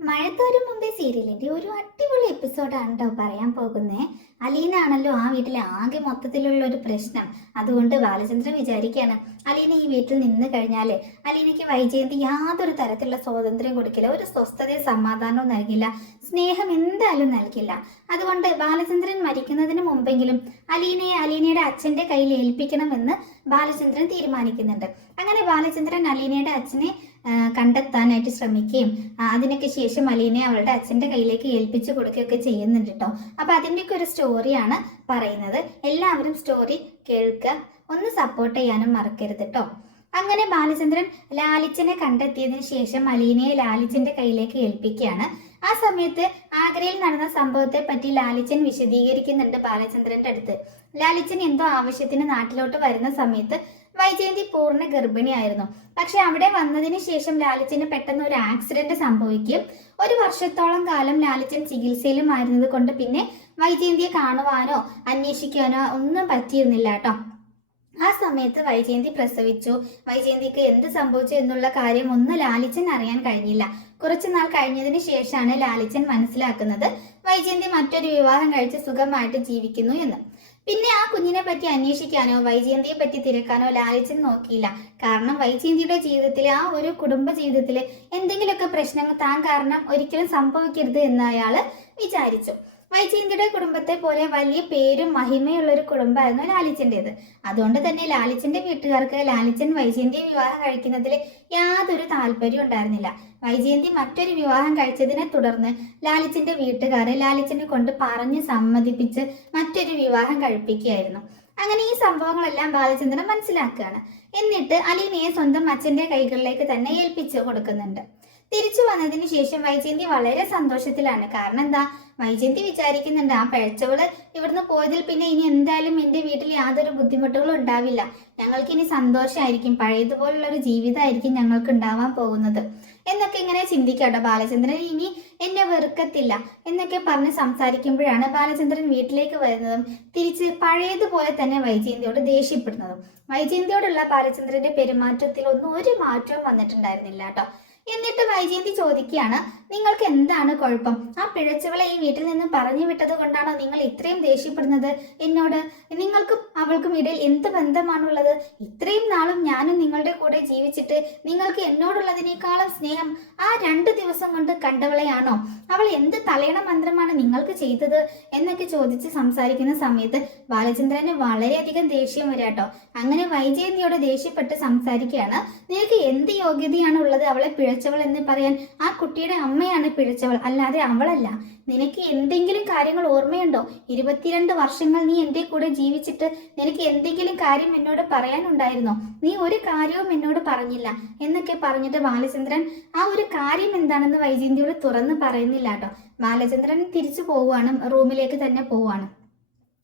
മഴത്തോരും മുമ്പേ സീരിയലിന്റെ ഒരു അടിപൊളി എപ്പിസോഡാണ് കേട്ടോ പറയാൻ പോകുന്നത്. അലീന ആണല്ലോ ആ വീട്ടിലെ ആകെ മൊത്തത്തിലുള്ള ഒരു പ്രശ്നം. അതുകൊണ്ട് ബാലചന്ദ്രൻ വിചാരിക്കുകയാണ്, അലീന ഈ വീട്ടിൽ നിന്ന് കഴിഞ്ഞാൽ അലീനയ്ക്ക് വൈജയന്തി യാതൊരു തരത്തിലുള്ള സ്വാതന്ത്ര്യം കൊടുക്കില്ല, ഒരു സ്വസ്ഥതയും സമാധാനവും നൽകില്ല, സ്നേഹം എന്തായാലും നൽകില്ല. അതുകൊണ്ട് ബാലചന്ദ്രൻ മരിക്കുന്നതിന് മുമ്പെങ്കിലും അലീനയുടെ അച്ഛന്റെ കയ്യിൽ ഏൽപ്പിക്കണമെന്ന് ബാലചന്ദ്രൻ തീരുമാനിക്കുന്നുണ്ട്. അങ്ങനെ ബാലചന്ദ്രൻ അലീനയുടെ അച്ഛനെ കണ്ടെത്താനായിട്ട് ശ്രമിക്കുകയും അതിനൊക്കെ ശേഷം അലീനയെ അവളുടെ അച്ഛൻ്റെ കയ്യിലേക്ക് ഏൽപ്പിച്ചു കൊടുക്കുകയൊക്കെ ചെയ്യുന്നുണ്ട് കേട്ടോ. അപ്പം അതിൻ്റെയൊക്കെ ഒരു സ്റ്റോറിയാണ് പറയുന്നത്. എല്ലാവരും സ്റ്റോറി കേൾക്കുക, ഒന്ന് സപ്പോർട്ട് ചെയ്യാനും മറക്കരുത് കേട്ടോ. അങ്ങനെ ബാലചന്ദ്രൻ ലാലിച്ചനെ കണ്ടെത്തിയതിന് ശേഷം അലീനയെ ലാലിച്ചന്റെ കയ്യിലേക്ക് ഏൽപ്പിക്കുകയാണ്. ആ സമയത്ത് ആഗ്രയിൽ നടന്ന സംഭവത്തെ പറ്റി ലാലിച്ചൻ വിശദീകരിക്കുന്നുണ്ട് ബാലചന്ദ്രന്റെ അടുത്ത്. ലാലിച്ചൻ എന്തോ ആവശ്യത്തിന് നാട്ടിലോട്ട് വരുന്ന സമയത്ത് വൈജയന്തി പൂർണ്ണ ഗർഭിണിയായിരുന്നു. പക്ഷെ അവിടെ വന്നതിന് ശേഷം ലാലിച്ചന് പെട്ടെന്ന് ഒരു ആക്സിഡന്റ് സംഭവിക്കും. ഒരു വർഷത്തോളം കാലം ലാലിച്ചൻ ചികിത്സയിലും ആയിരുന്നത് കൊണ്ട് പിന്നെ വൈജയന്തിയെ കാണുവാനോ അന്വേഷിക്കാനോ ഒന്നും പറ്റിയിരുന്നില്ല കേട്ടോ. ആ സമയത്ത് വൈജയന്തി പ്രസവിച്ചു. വൈജയന്തിക്ക് എന്ത് സംഭവിച്ചു എന്നുള്ള കാര്യം ഒന്നും ലാലിച്ചൻ അറിയാൻ കഴിഞ്ഞില്ല. കുറച്ചു നാൾ കഴിഞ്ഞതിന് ശേഷമാണ് ലാലിച്ചൻ മനസ്സിലാക്കുന്നത് വൈജയന്തി മറ്റൊരു വിവാഹം കഴിച്ച് സുഖമായിട്ട് ജീവിക്കുന്നു എന്ന്. പിന്നെ ആ കുഞ്ഞിനെ പറ്റി അന്വേഷിക്കാനോ വൈജയന്തിയെ പറ്റി തിരക്കാനോ ലാലിച്ചൻ നോക്കിയില്ല. കാരണം വൈജയന്തിയുടെ ജീവിതത്തിലെ ആ ഒരു കുടുംബ ജീവിതത്തിലെ എന്തെങ്കിലുമൊക്കെ പ്രശ്നങ്ങൾ താൻ കാരണം ഒരിക്കലും സംഭവിക്കരുത് എന്ന് അയാള് വിചാരിച്ചു. വൈജയന്തിയുടെ കുടുംബത്തെ പോലെ വലിയ പേരും മഹിമയുള്ള ഒരു കുടുംബമായിരുന്നു ലാലിച്ചന്റേത്. അതുകൊണ്ട് തന്നെ ലാലിച്ചന്റെ വീട്ടുകാർക്ക് ലാലിച്ചൻ വൈജയന്തിയെ വിവാഹം കഴിക്കുന്നതിൽ യാതൊരു താല്പര്യം ഉണ്ടായിരുന്നില്ല. വൈജയന്തി മറ്റൊരു വിവാഹം കഴിച്ചതിനെ തുടർന്ന് ലാലിച്ചന്റെ വീട്ടുകാരെ ലാലിച്ചനെ കൊണ്ട് പറഞ്ഞ് സമ്മതിപ്പിച്ച് മറ്റൊരു വിവാഹം കഴിപ്പിക്കുകയായിരുന്നു. അങ്ങനെ ഈ സംഭവങ്ങളെല്ലാം ബാലചന്ദ്രൻ മനസ്സിലാക്കുകയാണ്. എന്നിട്ട് അലീനയെ സ്വന്തം അച്ഛന്റെ കൈകളിലേക്ക് തന്നെ ഏൽപ്പിച്ചു കൊടുക്കുന്നുണ്ട്. തിരിച്ചു വന്നതിന് ശേഷം വൈജയന്തി വളരെ സന്തോഷത്തിലാണ്. കാരണം എന്താ, വൈജയന്തി വിചാരിക്കുന്നുണ്ട് ആ പിഴച്ചവള് ഇവിടുന്ന് പോയതിൽ പിന്നെ ഇനി എന്തായാലും എൻ്റെ വീട്ടിൽ യാതൊരു ബുദ്ധിമുട്ടുകളും ഉണ്ടാവില്ല, ഞങ്ങൾക്ക് ഇനി സന്തോഷമായിരിക്കും, പഴയതുപോലുള്ള ഒരു ജീവിതമായിരിക്കും ഞങ്ങൾക്ക് ഉണ്ടാവാൻ പോകുന്നത് എന്നൊക്കെ ഇങ്ങനെ ചിന്തിക്കട്ടെ. ബാലചന്ദ്രൻ ഇനി എന്നെ വെറുക്കത്തില്ല എന്നൊക്കെ പറഞ്ഞ് സംസാരിക്കുമ്പോഴാണ് ബാലചന്ദ്രൻ വീട്ടിലേക്ക് വരുന്നതും തിരിച്ച് പഴയതുപോലെ തന്നെ വൈജയന്തിയോട് ദേഷ്യപ്പെടുന്നതും. വൈജയന്തിയോടുള്ള ബാലചന്ദ്രന്റെ പെരുമാറ്റത്തിൽ ഒന്നും ഒരു മാറ്റവും വന്നിട്ടുണ്ടായിരുന്നില്ല കേട്ടോ. എന്നിട്ട് വൈജയന്തി ചോദിക്കുകയാണ്, നിങ്ങൾക്ക് എന്താണ് കുഴപ്പം? ആ പിഴച്ചവളെ ഈ വീട്ടിൽ നിന്ന് പറഞ്ഞു വിട്ടത് കൊണ്ടാണോ നിങ്ങൾ ഇത്രയും ദേഷ്യപ്പെടുന്നത് എന്നോട്? നിങ്ങൾക്കും അവൾക്കും ഇടയിൽ എന്ത് ബന്ധമാണുള്ളത്? ഇത്രയും നാളും ഞാനും നിങ്ങളുടെ കൂടെ ജീവിച്ചിട്ട് നിങ്ങൾക്ക് എന്നോടുള്ളതിനേക്കാളും സ്നേഹം ആ 2 ദിവസം കൊണ്ട് കണ്ടവളെയാണോ? അവൾ എന്ത് തലയണ മന്ത്രമാണ് നിങ്ങൾക്ക് ചെയ്തത് എന്നൊക്കെ ചോദിച്ച് സംസാരിക്കുന്ന സമയത്ത് ബാലചന്ദ്രന് വളരെയധികം ദേഷ്യം വരാം കേട്ടോ. അങ്ങനെ വൈജയന്തിയോട് ദേഷ്യപ്പെട്ട് സംസാരിക്കുകയാണ്, നിനക്ക് എന്ത് യോഗ്യതയാണ് ഉള്ളത് അവളെ പിഴച്ചവൾ എന്ന് പറയാൻ? ആ കുട്ടിയുടെ അമ്മയാണ് പിഴച്ചവൾ, അല്ലാതെ അവളല്ല. നിനക്ക് എന്തെങ്കിലും കാര്യങ്ങൾ ഓർമ്മയുണ്ടോ? 22 വർഷങ്ങൾ നീ എൻ്റെ കൂടെ ജീവിച്ചിട്ട് നിനക്ക് എന്തെങ്കിലും കാര്യം എന്നോട് പറയാനുണ്ടായിരുന്നോ? നീ ഒരു കാര്യവും എന്നോട് പറഞ്ഞില്ല എന്നൊക്കെ പറഞ്ഞിട്ട് ബാലചന്ദ്രൻ ആ ഒരു കാര്യം എന്താണെന്ന് വൈജയന്തിയോട് തുറന്ന് പറയുന്നില്ല കേട്ടോ. ബാലചന്ദ്രൻ തിരിച്ചു പോവുകയാണ്, റൂമിലേക്ക് തന്നെ പോവുകയാണ്.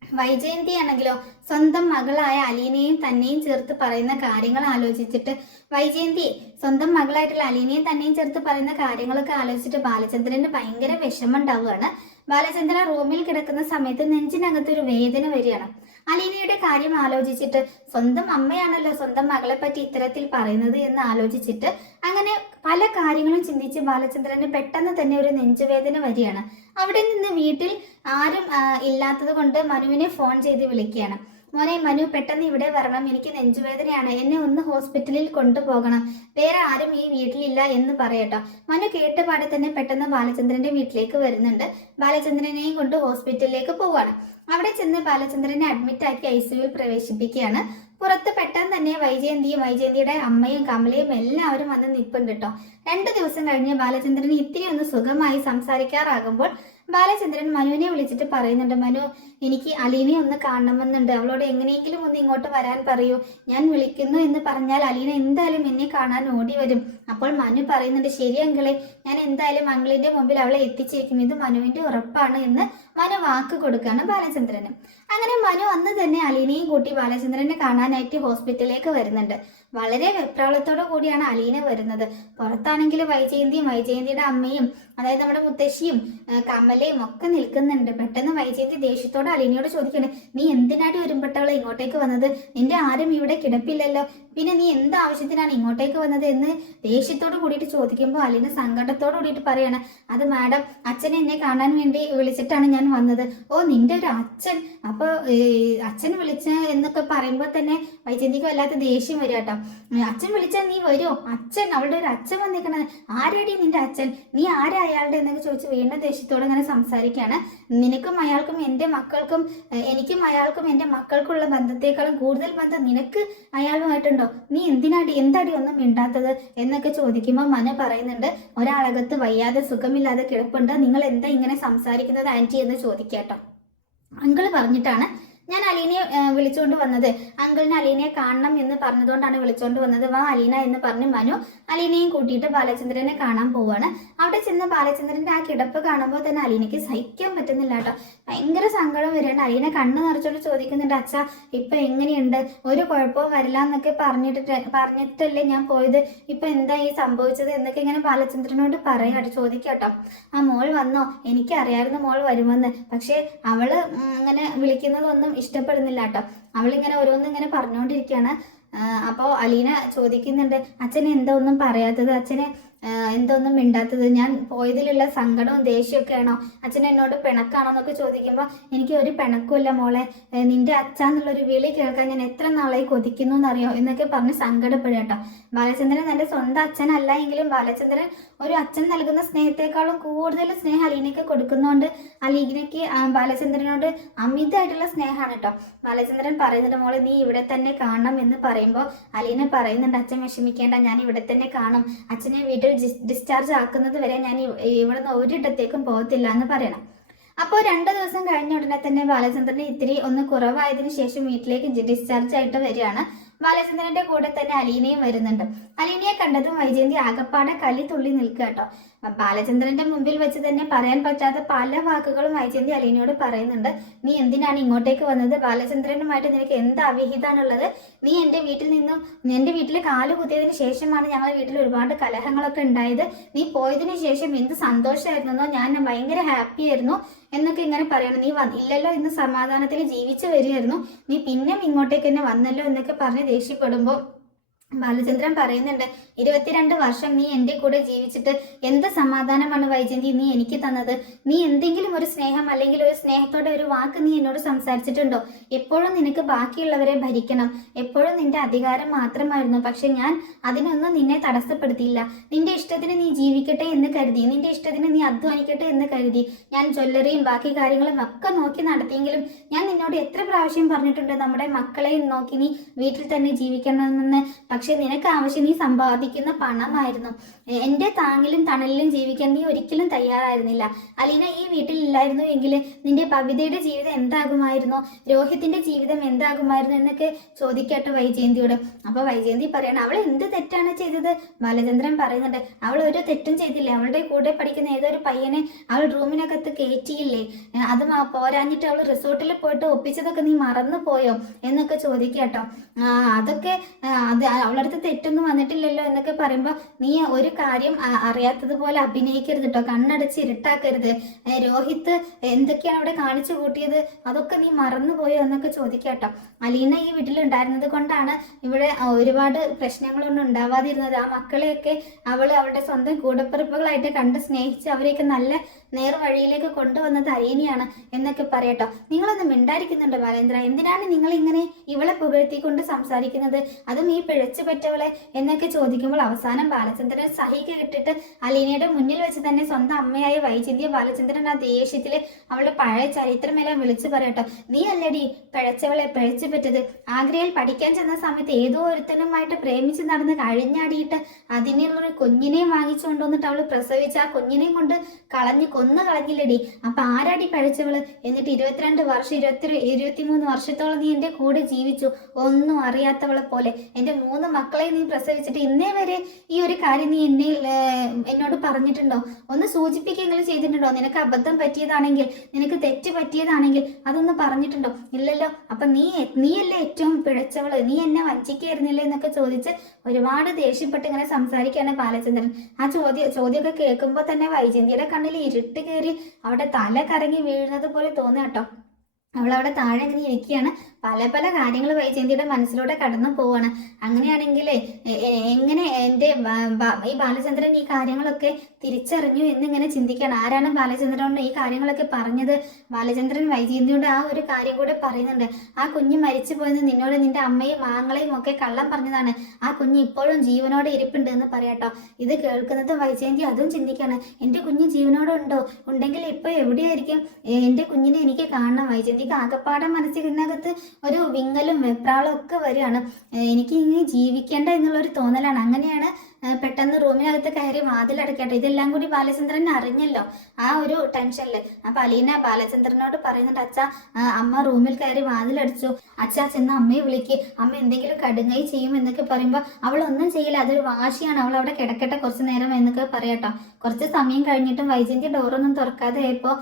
വൈജയന്തി ആണെങ്കിലോ സ്വന്തം മകളായ അലീനയും തന്നെയും ചേർത്ത് പറയുന്ന കാര്യങ്ങൾ ആലോചിച്ചിട്ട് വൈജയന്തി സ്വന്തം മകളായിട്ടുള്ള അലീനയും തന്നെയും ചേർത്ത് പറയുന്ന കാര്യങ്ങളൊക്കെ ആലോചിച്ചിട്ട് ബാലചന്ദ്രന് ഭയങ്കര വിഷമം ഉണ്ടാവുകയാണ്. ബാലചന്ദ്രൻ റൂമിൽ കിടക്കുന്ന സമയത്ത് നെഞ്ചിനകത്തൊരു വേദന വരികയാണ്. അലീനയുടെ കാര്യം ആലോചിച്ചിട്ട് സ്വന്തം അമ്മയാണല്ലോ സ്വന്തം മകളെ പറ്റി ഇത്തരത്തിൽ പറയുന്നത് എന്ന് ആലോചിച്ചിട്ട് അങ്ങനെ പല കാര്യങ്ങളും ചിന്തിച്ച് ബാലചന്ദ്രന് പെട്ടെന്ന് തന്നെ ഒരു നെഞ്ചുവേദന വരികയാണ്. അവിടെ നിന്ന് വീട്ടിൽ ആരും ഇല്ലാത്തത് കൊണ്ട് മനുവിനെ ഫോൺ ചെയ്ത് വിളിക്കുകയാണ്. മോനെ മനു, പെട്ടെന്ന് ഇവിടെ വരണം, എനിക്ക് നെഞ്ചുവേദനയാണ്, എന്നെ ഒന്ന് ഹോസ്പിറ്റലിൽ കൊണ്ടുപോകണം, വേറെ ആരും ഈ വീട്ടിലില്ല എന്ന് പറയട്ടോ. മനു കേട്ടപാടെ തന്നെ പെട്ടെന്ന് ബാലചന്ദ്രന്റെ വീട്ടിലേക്ക് വരുന്നുണ്ട്. ബാലചന്ദ്രനെയും കൊണ്ട് ഹോസ്പിറ്റലിലേക്ക് പോവാണ്. അവിടെ ചെന്ന് ബാലചന്ദ്രനെ അഡ്മിറ്റ് ആക്കി ICUവിൽ പ്രവേശിപ്പിക്കുകയാണ്. പുറത്ത് പെട്ടെന്ന് തന്നെ വൈജയന്തിയും വൈജയന്തിയുടെ അമ്മയും കമലയും എല്ലാവരും വന്ന് നിൽപ്പുണ്ട് കേട്ടോ. 2 ദിവസം കഴിഞ്ഞ് ബാലചന്ദ്രന് ഇത്തിരി ഒന്ന് സുഖമായി സംസാരിക്കാറാകുമ്പോൾ ബാലചന്ദ്രൻ മനുവിനെ വിളിച്ചിട്ട് പറയുന്നുണ്ട്, മനു എനിക്ക് അലീനയെ ഒന്ന് കാണണമെന്നുണ്ട്, അവളോട് എങ്ങനെയെങ്കിലും ഒന്ന് ഇങ്ങോട്ട് വരാൻ പറയൂ, ഞാൻ വിളിക്കുന്നു എന്ന് പറഞ്ഞാൽ അലീന എന്തായാലും എന്നെ കാണാൻ ഓടി വരും. അപ്പോൾ മനു പറയുന്നുണ്ട്, ശരി അങ്കിളെ, ഞാൻ എന്തായാലും അങ്കിളിന്റെ മുമ്പിൽ അവളെ എത്തിച്ചിരിക്കും, ഇത് മനുവിന്റെ ഉറപ്പാണ് എന്ന് മനു വാക്ക് കൊടുക്കുകയാണ് ബാലചന്ദ്രന്. അങ്ങനെ മനു അന്ന് തന്നെ അലീനയും കൂട്ടി ബാലചന്ദ്രനെ കാണാനായിട്ട് ഹോസ്പിറ്റലിലേക്ക് വരുന്നുണ്ട്. വളരെ വെപ്രാളത്തോടു കൂടിയാണ് അലീന വരുന്നത്. പുറത്താണെങ്കിൽ വൈജയന്തിയും വൈജയന്തിയുടെ അമ്മയും അതായത് നമ്മുടെ മുത്തശ്ശിയും കമലയും ഒക്കെ നിൽക്കുന്നുണ്ട്. പെട്ടെന്ന് വൈജയന്തി ദേഷ്യത്തോടെ അലീനയോട് ചോദിക്കണേ, നീ എന്തിനാടി ഒരുമ്പെട്ടവളെ ഇങ്ങോട്ടേക്ക് വന്നത്? നിന്റെ ആരും ഇവിടെ കിടപ്പില്ലല്ലോ, പിന്നെ നീ എന്ത് ആവശ്യത്തിനാണ് ഇങ്ങോട്ടേക്ക് വന്നത് എന്ന് ദേഷ്യത്തോട് കൂടിയിട്ട് ചോദിക്കുമ്പോൾ അലീന സങ്കടത്തോട് കൂടിയിട്ട് പറയാണ്, അത് മാഡം അച്ഛൻ എന്നെ കാണാൻ വേണ്ടി വിളിച്ചിട്ടാണ് ഞാൻ വന്നത്. ഓ നിന്റെ ഒരു അച്ഛൻ, അപ്പോൾ അച്ഛൻ വിളിച്ച എന്നൊക്കെ പറയുമ്പോൾ തന്നെ വൈജയന്തിക്ക് വല്ലാത്ത ദേഷ്യം വരിക കേട്ടോ. അച്ഛൻ വിളിച്ചാൽ നീ വരുമോ? അച്ഛൻ, അവളുടെ ഒരു അച്ഛൻ വന്നിരിക്കണത്, ആരാടി നിന്റെ അച്ഛൻ, നീ ആരാ അയാളുടെ എന്നൊക്കെ ചോദിച്ച് വീണ്ടും ദേഷ്യത്തോടെ ഇങ്ങനെ സംസാരിക്കുകയാണ്. നിനക്കും അയാൾക്കും എൻ്റെ മക്കൾക്കും, എനിക്കും അയാൾക്കും എൻ്റെ മക്കൾക്കുള്ള ബന്ധത്തെക്കാളും കൂടുതൽ ബന്ധം നിനക്ക് അയാളുമായിട്ടുണ്ടോ? നീ എന്താടി ഒന്നും മിണ്ടാത്തത് എന്നൊക്കെ ചോദിക്കുമ്പോൾ മനു പറയുന്നുണ്ട്, ഒരാളകത്ത് വയ്യാതെ സുഖമില്ലാതെ കിടപ്പുണ്ട്, നിങ്ങൾ എന്താ ഇങ്ങനെ സംസാരിക്കുന്നത് ആൻറ്റി എന്ന് ചോദിക്കാട്ടോ. അങ്കിള് പറഞ്ഞിട്ടാണ് ഞാൻ അലീനയെ വിളിച്ചുകൊണ്ട് വന്നത്, അങ്കിളിന് അലീനയെ കാണണം എന്ന് പറഞ്ഞതുകൊണ്ടാണ് വിളിച്ചുകൊണ്ട് വന്നത്, വാ അലീന എന്ന് പറഞ്ഞ് മനു അലീനയും കൂട്ടിയിട്ട് ബാലചന്ദ്രനെ കാണാൻ പോവാണ്. അവിടെ ചെന്ന് ബാലചന്ദ്രന്റെ ആ കിടപ്പ് കാണുമ്പോൾ തന്നെ അലീനയ്ക്ക് സഹിക്കാൻ പറ്റുന്നില്ല കേട്ടോ. ഭയങ്കര സങ്കടം വരികയാണ്. അലീന കണ്ണ് നിറച്ചോണ്ട് ചോദിക്കുന്നുണ്ട്, അച്ഛാ ഇപ്പൊ എങ്ങനെയുണ്ട്, ഒരു കുഴപ്പവും വരില്ല എന്നൊക്കെ പറഞ്ഞിട്ടല്ലേ ഞാൻ പോയത്, ഇപ്പൊ എന്താ ഈ സംഭവിച്ചത് എന്നൊക്കെ ഇങ്ങനെ ബാലചന്ദ്രനോട് പറയാട്ടോ, ചോദിക്കാട്ടോ. ആ മോൾ വന്നോ, എനിക്കറിയായിരുന്നു മോൾ വരുമെന്ന്, പക്ഷെ അവള് അങ്ങനെ വിളിക്കുന്നതൊന്നും ഇഷ്ടപ്പെടുന്നില്ല കേട്ടോ. അവളിങ്ങനെ ഓരോന്നും ഇങ്ങനെ പറഞ്ഞുകൊണ്ടിരിക്കുകയാണ്. അപ്പോൾ അലീന ചോദിക്കുന്നുണ്ട്, അച്ഛനെ എന്താ ഒന്നും പറയാത്തത്, അച്ഛനെ എന്തൊന്നും മിണ്ടാത്തത്, ഞാൻ പോയതിലുള്ള സങ്കടവും ദേഷ്യമൊക്കെ ആണോ, അച്ഛൻ എന്നോട് പിണക്കാണോ എന്നൊക്കെ ചോദിക്കുമ്പോൾ എനിക്ക് ഒരു പിണക്കുമില്ല മോളെ, നിന്റെ അച്ഛാന്നുള്ളൊരു വിളി കേൾക്കാൻ ഞാൻ എത്ര നാളായി കൊതിക്കുന്നു എന്നറിയോ എന്നൊക്കെ പറഞ്ഞ് സങ്കടപ്പെടുക കേട്ടോ. ബാലചന്ദ്രൻ തൻ്റെ സ്വന്തം അച്ഛനല്ല എങ്കിലും ബാലചന്ദ്രൻ ഒരു അച്ഛൻ നൽകുന്ന സ്നേഹത്തെക്കാളും കൂടുതൽ സ്നേഹം അലീനയ്ക്ക് കൊടുക്കുന്നതുകൊണ്ട് അലീനയ്ക്ക് ബാലചന്ദ്രനോട് അമിതമായിട്ടുള്ള സ്നേഹമാണ് കേട്ടോ. ബാലചന്ദ്രൻ പറയുന്നുണ്ട്, മോളെ നീ ഇവിടെ തന്നെ കാണണം എന്ന് പറയുമ്പോൾ അലീന പറയുന്നുണ്ട്, അച്ഛൻ വിഷമിക്കേണ്ട, ഞാൻ ഇവിടെ തന്നെ കാണും, അച്ഛനെ വീട്ടിൽ ഡിസ്ചാർജ് ആക്കുന്നത് വരെ ഞാൻ ഇവിടുന്ന് ഒരിടത്തേക്കും പോകത്തില്ല എന്ന് പറയണം. അപ്പോൾ 2 ദിവസം കഴിഞ്ഞ ഉടനെ തന്നെ ബാലചന്ദ്രന് ഇത്തിരി ഒന്ന് കുറവായതിനു ശേഷം വീട്ടിലേക്ക് ഡിസ്ചാർജ് ആയിട്ട് വരികയാണ്. ബാലചന്ദ്രന്റെ കൂടെ തന്നെ അലീനയും വരുന്നുണ്ട്. അലീനയെ കണ്ടതും വൈജയന്തി ആകപ്പാടെ കലി തുള്ളി നിൽക്കുക കേട്ടോ. ബാലചന്ദ്രന്റെ മുമ്പിൽ വെച്ച് തന്നെ പറയാൻ പറ്റാത്ത പല വാക്കുകളും വൈജയന്തി അലീനയോട് പറയുന്നുണ്ട്. നീ എന്തിനാണ് ഇങ്ങോട്ടേക്ക് വന്നത്, ബാലചന്ദ്രനുമായിട്ട് നിനക്ക് എന്ത് അവിഹിതാണുള്ളത്, നീ എൻ്റെ വീട്ടിൽ കാല് കുത്തിയതിന് ശേഷമാണ് ഞങ്ങളുടെ വീട്ടിൽ ഒരുപാട് കലഹങ്ങളൊക്കെ ഉണ്ടായത്, നീ പോയതിനു ശേഷം എന്ത് സന്തോഷമായിരുന്നോ, ഞാൻ ഭയങ്കര ഹാപ്പി ആയിരുന്നു എന്നൊക്കെ ഇങ്ങനെ പറയണം. നീ ഇല്ലല്ലോ ഇന്ന് സമാധാനത്തിൽ ജീവിച്ചു വരികയായിരുന്നു, നീ പിന്നെ ഇങ്ങോട്ടേക്ക് തന്നെ വന്നല്ലോ എന്നൊക്കെ പറഞ്ഞ് ദേഷ്യപ്പെടുമ്പോൾ ബാലചന്ദ്രൻ പറയുന്നുണ്ട്, 22 വർഷം നീ എൻ്റെ കൂടെ ജീവിച്ചിട്ട് എന്ത് സമാധാനമാണ് വൈജയന്തി നീ എനിക്ക് തന്നത്, നീ എന്തെങ്കിലും ഒരു സ്നേഹം അല്ലെങ്കിൽ ഒരു സ്നേഹത്തോടെ ഒരു വാക്ക് നീ എന്നോട് സംസാരിച്ചിട്ടുണ്ടോ? എപ്പോഴും നിനക്ക് ബാക്കിയുള്ളവരെ ഭരിക്കണം, എപ്പോഴും നിന്റെ അധികാരം മാത്രമായിരുന്നു, പക്ഷെ ഞാൻ അതിനൊന്നും നിന്നെ തടസ്സപ്പെടുത്തിയില്ല, നിന്റെ ഇഷ്ടത്തിന് നീ ജീവിക്കട്ടെ എന്ന് കരുതി, നിന്റെ ഇഷ്ടത്തിന് നീ അധ്വാനിക്കട്ടെ എന്ന് കരുതി ഞാൻ ജ്വല്ലറിയും ബാക്കി കാര്യങ്ങളും ഒക്കെ നോക്കി നടത്തിയെങ്കിലും ഞാൻ നിന്നോട് എത്ര പ്രാവശ്യം പറഞ്ഞിട്ടുണ്ട് നമ്മുടെ മക്കളെ നോക്കി നീ വീട്ടിൽ തന്നെ ജീവിക്കണമെന്ന്, പക്ഷെ നിനക്ക് ആവശ്യം നീ സമ്പാദിക്കുന്ന പണമായിരുന്നു, എൻ്റെ താങ്ങിലും തണലിലും ജീവിക്കാൻ നീ ഒരിക്കലും തയ്യാറായിരുന്നില്ല. അലീന ഈ വീട്ടിലില്ലായിരുന്നു എങ്കിൽ നിന്റെ ഭവിതയുടെ ജീവിതം എന്താകുമായിരുന്നു, രോഹിത്തിന്റെ ജീവിതം എന്താകുമായിരുന്നു എന്നൊക്കെ ചോദിക്കട്ടെ വൈജയന്തിയോട്. അപ്പോൾ വൈജയന്തി പറയണം, അവൾ എന്ത് തെറ്റാണ് ചെയ്തത്? ബാലചന്ദ്രൻ പറയുന്നുണ്ട്, അവൾ ഒരു തെറ്റും ചെയ്തില്ലേ, അവളുടെ കൂടെ പഠിക്കുന്ന ഏതൊരു പയ്യനെ അവൾ റൂമിനകത്ത് കയറ്റിയില്ലേ, അത് പോരാഞ്ഞിട്ട് അവൾ റിസോർട്ടിൽ പോയിട്ട് ഒപ്പിച്ചതൊക്കെ നീ മറന്നു പോയോ എന്നൊക്കെ ചോദിക്കട്ടോ. അതൊക്കെ അവളടുത്ത് തെറ്റൊന്നും വന്നിട്ടില്ലല്ലോ എന്നൊക്കെ പറയുമ്പോൾ നീ ഒരു കാര്യം അറിയാത്തതുപോലെ അഭിനയിക്കരുത് കേട്ടോ, കണ്ണടച്ച് ഇരുട്ടാക്കരുത്, രോഹിത് എന്തൊക്കെയാണ് അവിടെ കാണിച്ചു കൂട്ടിയത് അതൊക്കെ നീ മറന്നുപോയോ എന്നൊക്കെ ചോദിക്കട്ടോ. അലീന ഈ വീട്ടിലുണ്ടായിരുന്നത് കൊണ്ടാണ് ഇവിടെ ഒരുപാട് പ്രശ്നങ്ങളൊന്നും ഉണ്ടാവാതിരുന്നത്. ആ മക്കളെയൊക്കെ അവളുടെ സ്വന്തം കൂടപ്പിറപ്പുകളായിട്ട് കണ്ട് സ്നേഹിച്ച് അവരെയൊക്കെ നല്ല നേർവഴിയിലേക്ക് കൊണ്ടുവന്നത് അലീനയാണ് എന്നൊക്കെ പറയട്ടോ. നിങ്ങളൊന്ന് മിണ്ടായിരിക്കുന്നുണ്ട് ബാലേന്ദ്ര, എന്തിനാണ് നിങ്ങൾ ഇങ്ങനെ ഇവളെ പുകഴ്ത്തിക്കൊണ്ട് സംസാരിക്കുന്നത്, അതും ഈ പിഴച്ചു പറ്റവളെ എന്നൊക്കെ ചോദിക്കുമ്പോൾ അവസാനം ബാലചന്ദ്രൻ സഹിക്ക് കിട്ടിയിട്ട് അലീനയുടെ മുന്നിൽ വെച്ച് തന്നെ സ്വന്തം അമ്മയായ വൈജയന്തിയെ ബാലചന്ദ്രൻ ആ ദേഷ്യത്തിൽ അവളുടെ പഴയ ചരിത്രമെല്ലാം വിളിച്ചു പറയട്ടോ. നീ അല്ലടി പിഴച്ചവളെ പിഴച്ചു പറ്റത്, ആഗ്രയിൽ പഠിക്കാൻ ചെന്ന സമയത്ത് ഏതോ ഒരുത്തനുമായിട്ട് പ്രേമിച്ച് നടന്ന് കഴിഞ്ഞാടിയിട്ട് അതിനുള്ളൊരു കുഞ്ഞിനെയും വാങ്ങിച്ചു കൊണ്ടുവന്നിട്ട് അവൾ പ്രസവിച്ച് ആ കുഞ്ഞിനെയും കൊണ്ട് കൊന്നു കളഞ്ഞില്ലടി, അപ്പൊ ആരാടി പഴിച്ചവള്? എന്നിട്ട് 22 വർഷം 23 വർഷത്തോളം നീ എൻ്റെ കൂടെ ജീവിച്ചു, ഒന്നും അറിയാത്തവളെ പോലെ. എൻ്റെ 3 മക്കളെ നീ പ്രസവിച്ചിട്ട് ഇന്നേ വരെ ഈ ഒരു കാര്യം നീ എന്നോട് പറഞ്ഞിട്ടുണ്ടോ? ഒന്ന് സൂചിപ്പിക്കെങ്കിലും ചെയ്തിട്ടുണ്ടോ? നിനക്ക് അബദ്ധം പറ്റിയതാണെങ്കിൽ, നിനക്ക് തെറ്റ് പറ്റിയതാണെങ്കിൽ അതൊന്ന് പറഞ്ഞിട്ടുണ്ടോ? ഇല്ലല്ലോ. അപ്പൊ നീയല്ലേ ഏറ്റവും പിഴച്ചവള്, നീ എന്നെ വഞ്ചിക്കായിരുന്നില്ലേ എന്നൊക്കെ ചോദിച്ച് ഒരുപാട് ദേഷ്യപ്പെട്ട് ഇങ്ങനെ സംസാരിക്കുകയാണ് ബാലചന്ദ്രൻ. ആ ചോദ്യമൊക്കെ കേൾക്കുമ്പോൾ തന്നെ വൈജയന്തിയുടെ കണ്ണിൽ ഇരുട്ട് കയറി അവിടെ തല കറങ്ങി വീഴുന്നത് പോലെ തോന്നുക കേട്ടോ. അവളവിടെ താഴെ ഇങ്ങനെ ഇരിക്കുകയാണ്. പല പല കാര്യങ്ങൾ വൈജയന്തിയുടെ മനസ്സിലൂടെ കടന്നു പോവാണ്. അങ്ങനെയാണെങ്കിൽ എങ്ങനെ എൻ്റെ ഈ ബാലചന്ദ്രൻ ഈ കാര്യങ്ങളൊക്കെ തിരിച്ചറിഞ്ഞു എന്നിങ്ങനെ ചിന്തിക്കുകയാണ്. ആരാണ് ബാലചന്ദ്രനോട് ഈ കാര്യങ്ങളൊക്കെ പറഞ്ഞത്? ബാലചന്ദ്രൻ വൈജയന്തിയോട് ആ ഒരു കാര്യം കൂടെ പറയുന്നുണ്ട്. ആ കുഞ്ഞ് മരിച്ചു പോയെന്ന് നിന്നോട് നിന്റെ അമ്മയും ആങ്ങളെയും ഒക്കെ കള്ളം പറഞ്ഞതാണ്. ആ കുഞ്ഞ് ഇപ്പോഴും ജീവനോടെ ഇരിപ്പുണ്ട് എന്ന് പറയാട്ടോ. ഇത് കേൾക്കുന്നത് വൈജയന്തി അതും ചിന്തിക്കുകയാണ്. എൻ്റെ കുഞ്ഞ് ജീവനോടെ ഉണ്ടോ? ഉണ്ടെങ്കിൽ ഇപ്പോൾ എവിടെയായിരിക്കും? എൻ്റെ കുഞ്ഞിനെ എനിക്ക് കാണണം. വൈജയന്തിക്ക് ആകപ്പാടെ മനസ്സിനകത്ത് ഒരു വിങ്ങലും വെപ്രാളും ഒക്കെ വരികയാണ്. എനിക്ക് ഇനി ജീവിക്കേണ്ട എന്നുള്ളൊരു തോന്നലാണ്. അങ്ങനെയാണ് പെട്ടെന്ന് റൂമിനകത്ത് കയറി വാതിലടക്കട്ടെ. ഇതെല്ലാം കൂടി ബാലചന്ദ്രൻ അറിഞ്ഞല്ലോ ആ ഒരു ടെൻഷനിൽ. അപ്പൊ അലീന ബാലചന്ദ്രനോട് പറയുന്നുണ്ട്, അച്ഛാ അമ്മ റൂമിൽ കയറി വാതിലടിച്ചു, അച്ഛാ ചെന്ന് അമ്മയെ വിളിക്ക്, അമ്മ എന്തെങ്കിലും കടുങ്ങായി ചെയ്യും എന്നൊക്കെ പറയുമ്പോൾ അവൾ ഒന്നും ചെയ്യില്ല, അതൊരു വാശിയാണ്, അവൾ അവിടെ കിടക്കട്ടെ കുറച്ച് നേരം എന്നൊക്കെ പറയാട്ടോ. കുറച്ച് സമയം കഴിഞ്ഞിട്ടും വൈജയന്തി ഡോറൊന്നും തുറക്കാതെ ആയപ്പോൾ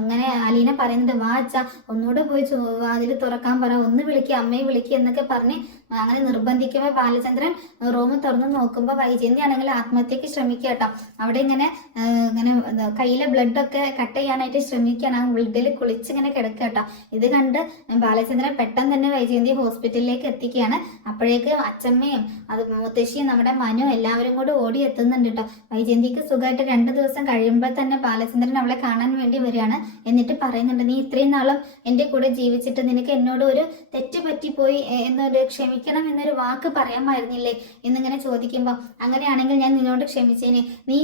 അങ്ങനെ അലീന പറയുന്നുണ്ട്, വാ അച്ഛാ ഒന്നുകൂടെ പോയി വാതിൽ തുറക്കാൻ പറ, ഒന്ന് വിളിക്കുക, അമ്മയെ വിളിക്കുക എന്നൊക്കെ പറഞ്ഞ് അങ്ങനെ നിർബന്ധിക്കുമ്പോൾ ബാലചന്ദ്രൻ റൂം തുറന്ന് നോക്കുമ്പോൾ വൈജയന്തി ആണെങ്കിൽ ആത്മഹത്യക്ക് ശ്രമിക്കുക കേട്ടോ. അവിടെ ഇങ്ങനെ കയ്യിലെ ബ്ലഡൊക്കെ കട്ട് ചെയ്യാനായിട്ട് ശ്രമിക്കുകയാണ്. ആ ബ്ലഡിൽ കുളിച്ചിങ്ങനെ കിടക്കുക കേട്ടോ. ഇത് കണ്ട് ബാലചന്ദ്രൻ പെട്ടെന്ന് തന്നെ വൈജയന്തി ഹോസ്പിറ്റലിലേക്ക് എത്തിക്കുകയാണ്. അപ്പോഴേക്ക് അച്ഛമ്മയും അത് മുത്തശ്ശിയും നമ്മുടെ മനു എല്ലാവരും കൂടെ ഓടി എത്തുന്നുണ്ട് കേട്ടോ. വൈജയന്തിക്ക് സുഖമായിട്ട് 2 ദിവസം കഴിയുമ്പോൾ തന്നെ ബാലചന്ദ്രൻ അവളെ കാണാൻ വേണ്ടി വരികയാണ്. എന്നിട്ട് പറയുന്നുണ്ട്, നീ ഇത്രയും നാളും എൻ്റെ കൂടെ ജീവിച്ചിട്ട് നിനക്ക് എന്നോട് ഒരു തെറ്റ് പറ്റിപ്പോയി എന്നൊരു ക്ഷമിക്കണം എന്നൊരു വാക്ക് പറയാമായിരുന്നില്ലേ എന്നിങ്ങനെ ചോദിക്കുമ്പോൾ, അങ്ങനെയാണെങ്കിൽ ഞാൻ നിന്നോട് ക്ഷമിച്ചേനെ. നീ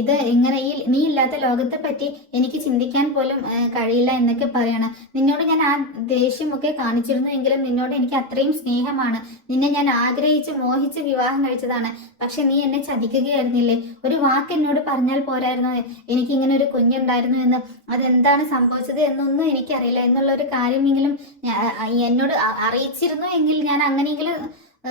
ഇത് ഇങ്ങനെ നീ ഇല്ലാത്ത ലോകത്തെ പറ്റി എനിക്ക് ചിന്തിക്കാൻ പോലും കഴിയില്ല എന്നൊക്കെ പറയണം. നിന്നോട് ഞാൻ ആ ദേഷ്യമൊക്കെ കാണിച്ചിരുന്നു എങ്കിലും നിന്നോട് എനിക്ക് അത്രയും സ്നേഹമാണ്. നിന്നെ ഞാൻ ആഗ്രഹിച്ച് മോഹിച്ച് വിവാഹം കഴിച്ചതാണ്. പക്ഷെ നീ എന്നെ ചതിക്കുകയായിരുന്നില്ലേ? ഒരു വാക്ക് എന്നോട് പറഞ്ഞാൽ പോരായിരുന്നു എനിക്കിങ്ങനെ ഒരു കുഞ്ഞുണ്ടായിരുന്നു എന്ന്? അതെന്താണ് സംഭവിച്ചത് എന്നൊന്നും എനിക്കറിയില്ല എന്നുള്ള ഒരു കാര്യമെങ്കിലും എന്നോട് അറിയിച്ചിരുന്നു എങ്കിൽ ഞാൻ അങ്ങനെയെങ്കിലും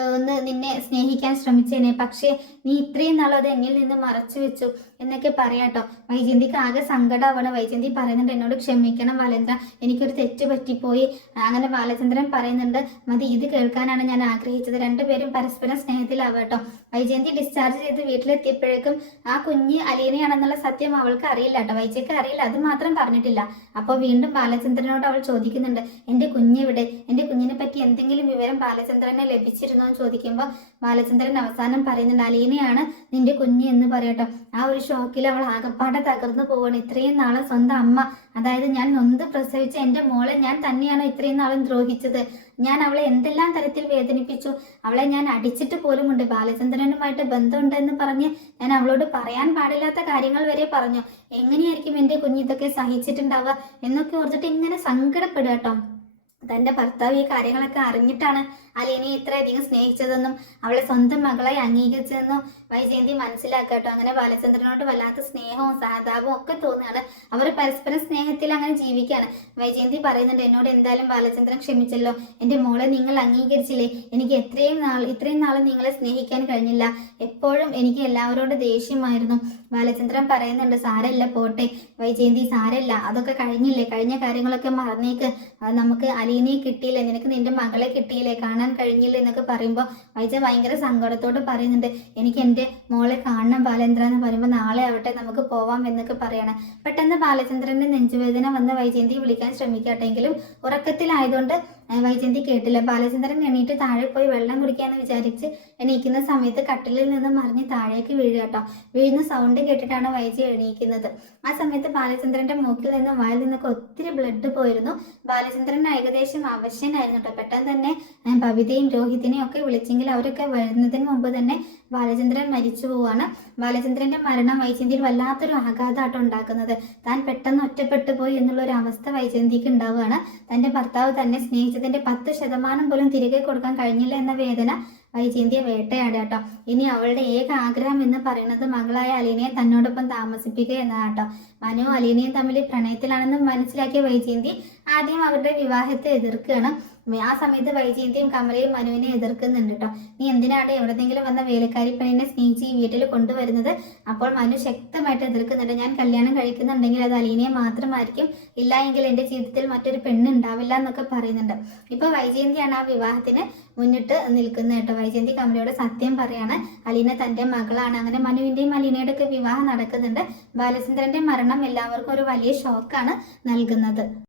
ഒന്ന് നിന്നെ സ്നേഹിക്കാൻ ശ്രമിച്ചേനെ. പക്ഷേ നീ ഇത്രയും നാളും അത് എന്നിൽ നിന്ന് മറച്ചു വെച്ചു എന്നൊക്കെ പറയാട്ടോ. വൈജയന്തിക്ക് ആകെ സങ്കടമാണ്. വൈജയന്തി പറയുന്നുണ്ട്, എന്നോട് ക്ഷമിക്കണം ബാലേന്ദ്ര, എനിക്കൊരു തെറ്റ് പറ്റിപ്പോയി. അങ്ങനെ ബാലചന്ദ്രൻ പറയുന്നുണ്ട്, മതി, ഇത് കേൾക്കാനാണ് ഞാൻ ആഗ്രഹിച്ചത്. രണ്ടുപേരും പരസ്പരം സ്നേഹത്തിലാവട്ടോ. വൈജയന്തി ഡിസ്ചാർജ് ചെയ്ത് വീട്ടിലെത്തിയപ്പോഴേക്കും ആ കുഞ്ഞ് അലീനയാണെന്നുള്ള സത്യം അവൾക്ക് അറിയില്ല കേട്ടോ. വൈജയ്ക്ക് അറിയില്ല, അത് മാത്രം പറഞ്ഞിട്ടില്ല. അപ്പോൾ വീണ്ടും ബാലചന്ദ്രനോട് അവൾ ചോദിക്കുന്നുണ്ട്, എൻ്റെ കുഞ്ഞെവിടെ? എൻ്റെ കുഞ്ഞിനെ പറ്റി എന്തെങ്കിലും വിവരം ബാലചന്ദ്രനെ ലഭിച്ചിരുന്നോ എന്ന് ചോദിക്കുമ്പോൾ ബാലചന്ദ്രൻ അവസാനം പറയുന്നുണ്ട്, അലീനയാണ് നിന്റെ കുഞ്ഞ് എന്ന് പറയട്ടോ. ആ ഒരു ഷോക്കിൽ അവൾ ആകപ്പാടെ തകർന്നു പോവാണ്. ഇത്രയും നാളെ സ്വന്തം അമ്മ, അതായത് ഞാൻ നൊന്ത് പ്രസവിച്ച എൻ്റെ മോളെ ഞാൻ തന്നെയാണോ ഇത്രയും നാളും ദ്രോഹിച്ചത്? ഞാൻ അവളെ എന്തെല്ലാം തരത്തിൽ വേദനിപ്പിച്ചു? അവളെ ഞാൻ അടിച്ചിട്ട് പോലുമുണ്ട്. ബാലചന്ദ്രനുമായിട്ട് ബന്ധമുണ്ടെന്ന് പറഞ്ഞ് ഞാൻ അവളോട് പറയാൻ പാടില്ലാത്ത കാര്യങ്ങൾ വരെ പറഞ്ഞു. എങ്ങനെയായിരിക്കും എൻ്റെ കുഞ്ഞ് ഇതൊക്കെ സഹിച്ചിട്ടുണ്ടാവുക എന്നൊക്കെ ഓർത്തിട്ട് ഇങ്ങനെ സങ്കടപ്പെടുക കേട്ടോ. തൻ്റെ ഭർത്താവ് ഈ കാര്യങ്ങളൊക്കെ അറിഞ്ഞിട്ടാണ് അലീനയെ ഇത്രയധികം സ്നേഹിച്ചതെന്നും അവളെ സ്വന്തം മകളായി അംഗീകരിച്ചതെന്നും വൈജയന്തി മനസ്സിലാക്കട്ടോ. അങ്ങനെ ബാലചന്ദ്രനോട് വല്ലാത്ത സ്നേഹവും സഹതാപവും ഒക്കെ തോന്നുകയാണ്. അവർ പരസ്പരം സ്നേഹത്തിൽ അങ്ങനെ ജീവിക്കുകയാണ്. വൈജയന്തി പറയുന്നുണ്ട്, എന്നോട് എന്തായാലും ബാലചന്ദ്രൻ ക്ഷമിച്ചല്ലോ, എൻ്റെ മോളെ നിങ്ങൾ അംഗീകരിച്ചില്ലേ? എനിക്ക് ഇത്രയും നാളും നിങ്ങളെ സ്നേഹിക്കാൻ കഴിഞ്ഞില്ല. എപ്പോഴും എനിക്ക് എല്ലാവരോടും ദേഷ്യമായിരുന്നു. ബാലചന്ദ്രൻ പറയുന്നുണ്ട്, സാരമില്ല, പോട്ടെ വൈജയന്തി, സാരമില്ല, അതൊക്കെ കഴിഞ്ഞില്ലേ, കഴിഞ്ഞ കാര്യങ്ങളൊക്കെ മറന്നേക്ക്. നമുക്ക് അലീനയെ കിട്ടിയില്ലേ, നിനക്ക് നിന്റെ മകളെ കിട്ടിയില്ലേ, കാണാൻ കഴിഞ്ഞില്ല എന്നൊക്കെ പറയുമ്പോൾ വൈജ ഭയങ്കര സങ്കടത്തോട് പറയുന്നുണ്ട്, എനിക്ക് എൻ്റെ മോളെ കാണണം ബാലേന്ദ്ര എന്ന് പറയുമ്പോൾ നാളെ ആവട്ടെ നമുക്ക് പോവാം എന്നൊക്കെ പറയണം. പെട്ടെന്ന് ബാലചന്ദ്രന്റെ നെഞ്ചുവേദന വന്ന് വൈജയന്തി വിളിക്കാൻ ശ്രമിക്കട്ടെങ്കിലും ഉറക്കത്തിലായതുകൊണ്ട് വൈജയന്തി കേട്ടില്ല. ബാലചന്ദ്രൻ എണീറ്റ് താഴെ പോയി വെള്ളം കുടിക്കാന്ന് വിചാരിച്ച് എണീക്കുന്ന സമയത്ത് കട്ടിലിൽ നിന്ന് മറിഞ്ഞ് താഴേക്ക് വീഴുക കേട്ടോ. വീഴുന്ന സൗണ്ട് കേട്ടിട്ടാണ് വൈജി എണീക്കുന്നത്. ആ സമയത്ത് ബാലചന്ദ്രന്റെ മൂക്കിൽ നിന്നും വായിൽ നിന്നൊക്കെ ഒത്തിരി ബ്ലഡ് പോയിരുന്നു. ബാലചന്ദ്രൻ ഏകദേശം അവശനായിരുന്നു കേട്ടോ. പെട്ടെന്ന് തന്നെ ബബിതയും രോഹിതിനെയും ഒക്കെ വിളിച്ചെങ്കിൽ അവരൊക്കെ വരുന്നതിന് മുമ്പ് തന്നെ ബാലചന്ദ്രൻ മരിച്ചു പോവാണ്. ബാലചന്ദ്രന്റെ മരണം വൈജയന്തിയിൽ വല്ലാത്തൊരു ആഘാതമായിട്ട് ഉണ്ടാക്കുന്നത്. താൻ പെട്ടെന്ന് ഒറ്റപ്പെട്ടു പോയി എന്നുള്ളൊരു അവസ്ഥ വൈജയന്തിക്ക് ഉണ്ടാവുകയാണ്. തൻ്റെ ഭർത്താവ് തന്നെ സ്നേഹിച്ചതിന്റെ 10% പോലും തിരികെ കൊടുക്കാൻ കഴിഞ്ഞില്ല എന്ന വേദന വൈജയന്തിയെ വേട്ടയാടാട്ടോ. ഇനി അവളുടെ ഏക ആഗ്രഹം എന്ന് പറയുന്നത് മകളായ അലീനയെ തന്നോടൊപ്പം താമസിപ്പിക്കുക എന്നതാട്ടോ. മനു അലീനയും തമ്മിൽ പ്രണയത്തിലാണെന്ന് മനസ്സിലാക്കിയ വൈജയന്തി ആദ്യം അവരുടെ വിവാഹത്തെ എതിർക്കുകയാണ്. ആ സമയത്ത് വൈജയന്തിയും കമലയും മനുവിനെ എതിർക്കുന്നുണ്ട് കേട്ടോ. നീ എന്തിനാണ് എവിടെന്നെങ്കിലും വന്ന വേലക്കാരി പെണ്ണിനെ സ്നേഹിച്ച് ഈ വീട്ടിൽ കൊണ്ടുവരുന്നത്? അപ്പോൾ മനു ശക്തമായിട്ട് എതിർക്കുന്നുണ്ട്. ഞാൻ കല്യാണം കഴിക്കുന്നുണ്ടെങ്കിൽ അത് അലീനയെ മാത്രമായിരിക്കും, ഇല്ല എങ്കിൽ എൻ്റെ ജീവിതത്തിൽ മറ്റൊരു പെണ്ണ് ഉണ്ടാവില്ല എന്നൊക്കെ പറയുന്നുണ്ട്. ഇപ്പോൾ വൈജയന്തിയാണ് ആ വിവാഹത്തിന് മുന്നിട്ട് നിൽക്കുന്നത് കേട്ടോ. വൈജയന്തി കമലയോട് സത്യം പറയാണ്, അലീന തൻ്റെ മകളാണ്. അങ്ങനെ മനുവിൻ്റെയും അലീനയുടെ ഒക്കെ വിവാഹം നടക്കുന്നുണ്ട്. ബാലചന്ദ്രന്റെ മരണം എല്ലാവർക്കും ഒരു വലിയ ഷോക്കാണ് നൽകുന്നത്.